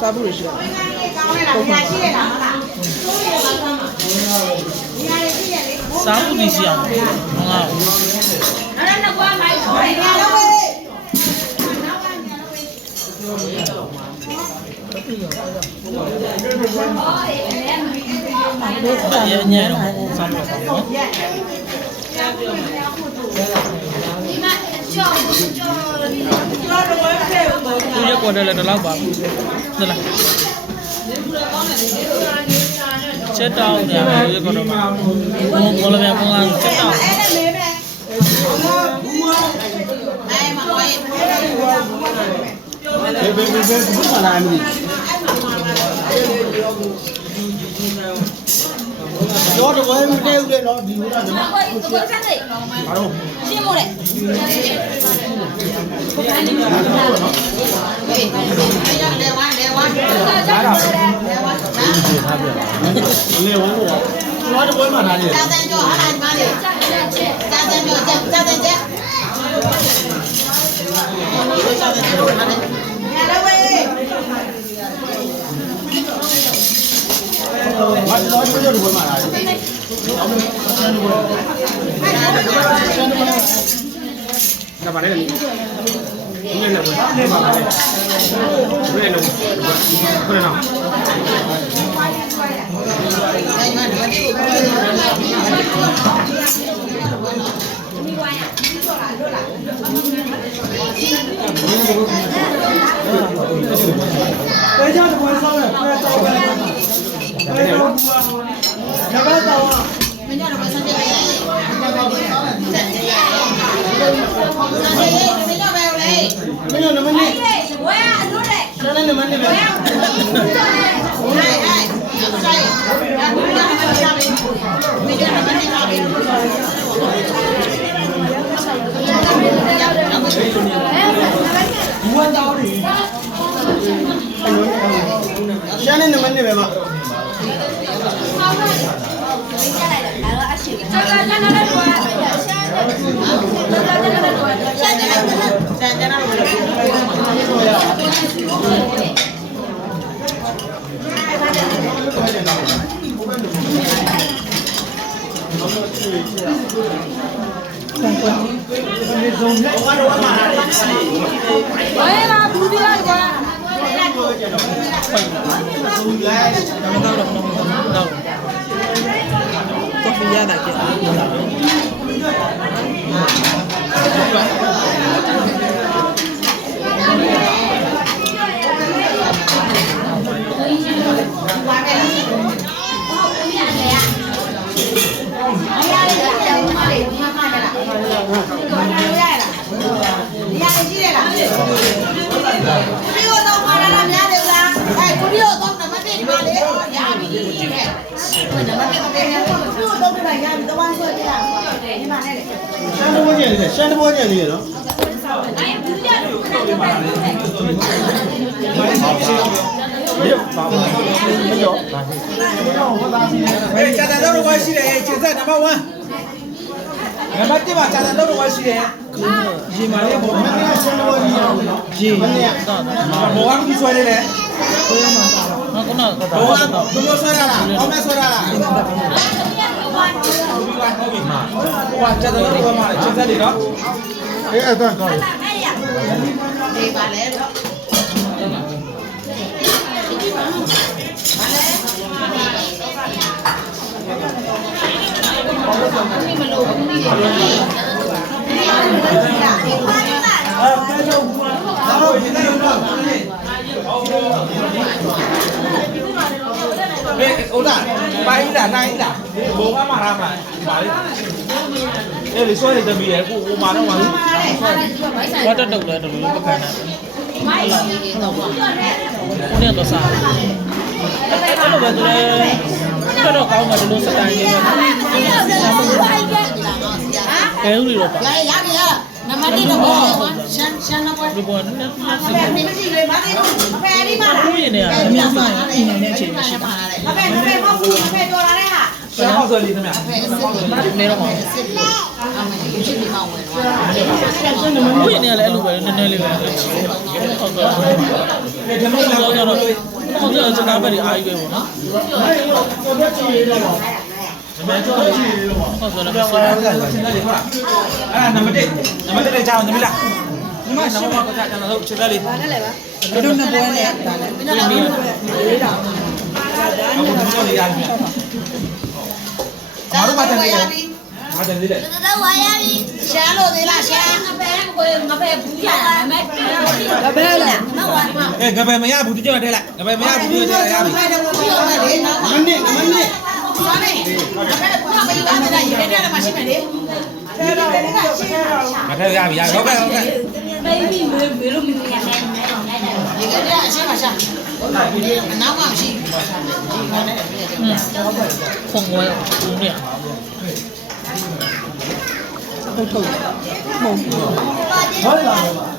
Sabu is here. Sabu is here. Punya kode le dalam bang, dalam. Cetau dia, punya kode bang. Kalau yang pengang cetau. Đó được rồi, mình đeo đây nó đi nữa rồi. Alo. Xin mua đấy. Nói được với mà là gì? Trao tên cho anh ba đi. Trao tên chứ. Nhà đâu vậy? Nói cho được với mà là gì? Các bạn đây ini nak buat, ini mana ni? Ini nak buat, mana nak? Kerja tu boleh tahu, boleh tahu. Boleh tahu. Jangan tahu. Mana nak pasal dia? Mana nama ni? Wah, aduh deh. Mana nama ni? Siapa nama ni memang? Ba ý là nay ý là bố má mà làm lại bảo đi. Đây là xoay thì tầm bì đấy cô mà đâu mà quá chất độc là độc nó cái này ini untuk sah. Kalau betul kalau kau nggak dulu setanya ဘယ်ဦးတွေတော့ပါ ရရရနမတိတော့ရှမ်းရှမ်းတော့ ဒီပေါ်နဲ့ အဖေမင်းမရှိလေမသိဘူးအဖေဒီမှာ ဘူးရင်เนี่ยအများကြီးအင်းနေတဲ့အချိန်ရှိတာ အဖေမဟုတ်ဘူးအဖေတော်လာတဲ့ဟာ ဆရာဟောက်ဆိုလေးခင်ဗျာ အဖေအစ်စ် နေတော့မှာ အစ်စ်အမေဒီချစ်ဒီမှာဝင်သွား ဘူးရင်เนี่ยလည်းအဲ့လိုပဲနည်းနည်းလေးပဲဟုတ်ကဲ့ဒီမှာတော့ဟုတ်ကဲ့ကျွန်တော်ပဲဒီအားကြီးပဲပေါ့နော်မင်းတို့ဟုတ်ဆိုတော့ဆောင်းတယ်ဟုတ်လားအဲ့နံပါတ်1လေးကြောင်းသမီးလားဒီမှာနံပါတ်1ကျွန်တော်တို့ချက်လေး တို့နှစ်ပွဲနဲ့ဒါလည်းမင်းတို့လေးတာ အခုဒီလိုလေးရတယ်ဘာလို့မတက်နေလဲမတက်နေလဲ ရှမ်းလို့သေးလားရှမ်းငါပဲဘူးရတာမဲငါပဲလားမဝါမ အဲငါပဲမရဘူးဒီကြောက်ထဲလိုက်ငါပဲမရဘူးဒီကြောက်ထဲရပြီ မနစ်စားနေအဖေဘာပဲလာနေတာရေထဲထဲမှာရှိမယ်လေအဲ့ဒါလည်းကရှင်းတာ ငါထဲရပြီဟုတ်ကဲ့ baby မေလို့မင်းရမယ်ဒီကနေ့အရှင်းပါရှာနောက်ကမရှိဒီကနေ့ ခုံဝဲဘူးเนี่ยဟုတ်ထုတ်ဟုတ်ဟုတ်